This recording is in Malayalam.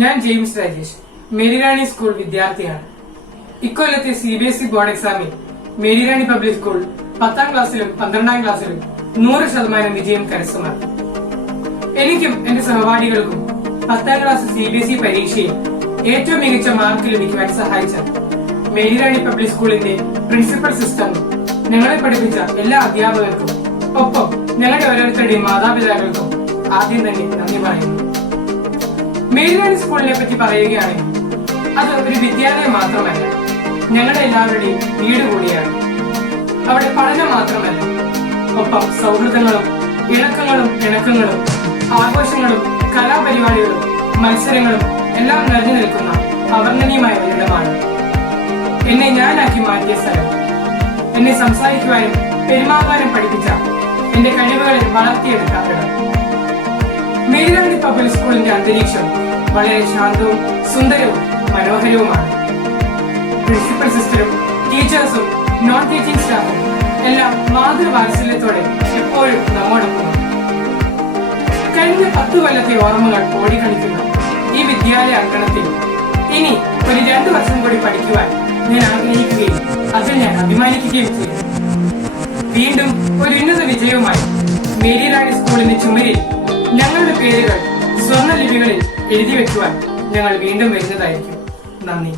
ഞാൻ ജെയിംസ് രാജേഷ്, മേരിറാണി സ്കൂൾ വിദ്യാർത്ഥിയാണ്. ഇക്കൊല്ലത്തെ CBSE ബോർഡ് എക്സാമിൽ മേരിറാണി പബ്ലിക് സ്കൂൾ 10ാം ക്ലാസ്സിലും 12ാം ക്ലാസ്സിലും 100% വിജയം കരസ്ഥമാക്കി. എനിക്കും എന്റെ സഹപാഠികൾക്കും 10ാം ക്ലാസ് CBSE പരീക്ഷയിൽ ഏറ്റവും മികച്ച മാർക്ക് ലഭിക്കുവാൻ സഹായിച്ച മേരിറാണി പബ്ലിക് സ്കൂളിന്റെ പ്രിൻസിപ്പൽ സിസ്റ്ററും ഞങ്ങളെ പഠിപ്പിച്ച എല്ലാ അധ്യാപകർക്കും ഒപ്പം ഞങ്ങളുടെ ഓരോരുത്തരുടെയും മാതാപിതാക്കൾക്കും ആദ്യം തന്നെ നന്ദി പറയുന്നു. മേരിറാണി സ്കൂളിനെ പറ്റി പറയുകയാണെങ്കിൽ അത് ഒരു വിദ്യാലയം മാത്രമല്ല, ഞങ്ങളുടെ എല്ലാവരുടെയും വീട് കൂടിയാണ്. അവിടെ പഠനം മാത്രമല്ല, ഒപ്പം സൗഹൃദങ്ങളും ഇണക്കങ്ങളും ആഘോഷങ്ങളും കലാപരിപാടികളും മത്സരങ്ങളും എല്ലാം നിറഞ്ഞു നിൽക്കുന്ന അവർണ്ണനീയമായ ഒരിടമാണ്. എന്നെ ഞാനാക്കി മാറ്റിയ സ്ഥലം, എന്നെ സംസാരിക്കുവാനും പെരുമാറാനും പഠിപ്പിച്ച എന്റെ കഴിവുകളെ വളർത്തിയെടുത്ത ഇടം. മേരിറാണി പബ്ലിക് സ്കൂളിന്റെ അന്തരീക്ഷം വളരെ ശാന്തവും സുന്ദരവും മനോഹരവുമാണ്. പ്രിൻസിപ്പൽ സിസ്റ്ററും ടീച്ചേഴ്സും നോൺ ടീച്ചിങ് സ്റ്റാഫും എല്ലാം മാതൃവാത്സല്യത്തോടെ എപ്പോഴും നമ്മോടൊപ്പമാണ്. കഴിഞ്ഞ 10 കൊല്ലത്തെ ഓർമ്മകൾ ഓടിക്കളിക്കുന്ന ഈ വിദ്യാലയ അങ്കണത്തിൽ ഇനി ഒരു 2 വർഷം കൂടി പഠിക്കുവാൻ ഞാൻ ആഗ്രഹിക്കുകയും അതിൽ ഞാൻ അഭിമാനിക്കുകയും ചെയ്തു. വീണ്ടും ഒരു ഉന്നത വിജയവുമായി മേരിറാണി സ്കൂളിന്റെ ചുമരിൽ ഞങ്ങളുടെ പേരുകൾ സ്വർണ്ണ ലിപികളിൽ എഴുതി വെക്കുവാൻ ഞങ്ങൾ വീണ്ടും വരുന്നതായിരിക്കും. നന്ദി.